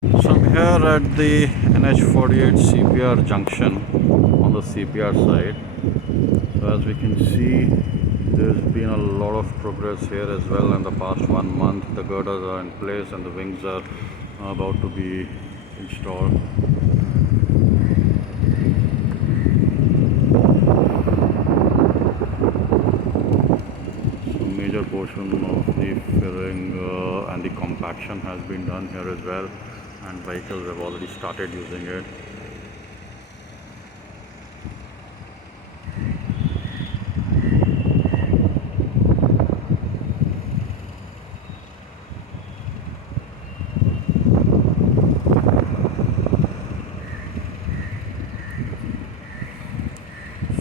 So I'm here at the NH48 CPR Junction on the CPR side. So as we can see, there's been a lot of progress here as well. In the past 1 month, the girders are in place and the wings are about to be installed. So major portion of the filling and the compaction has been done here as well, and vehicles have already started using it.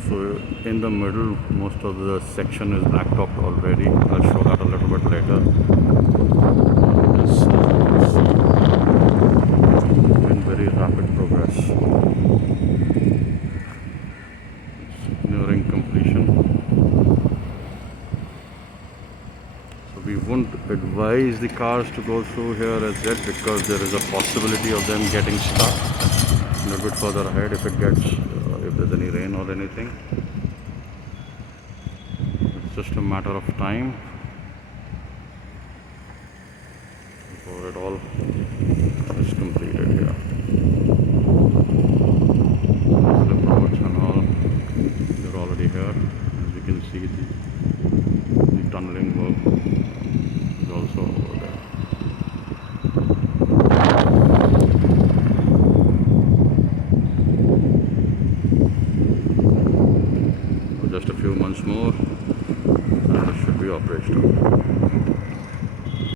So in the middle, most of the section is blacktopped already. I'll show that a little bit later. This is in very rapid progress. It's nearing completion. So we won't advise the cars to go through here as yet because there is a possibility of them getting stuck a little bit further ahead if there's any rain or anything. It's just a matter of time before it all is complete.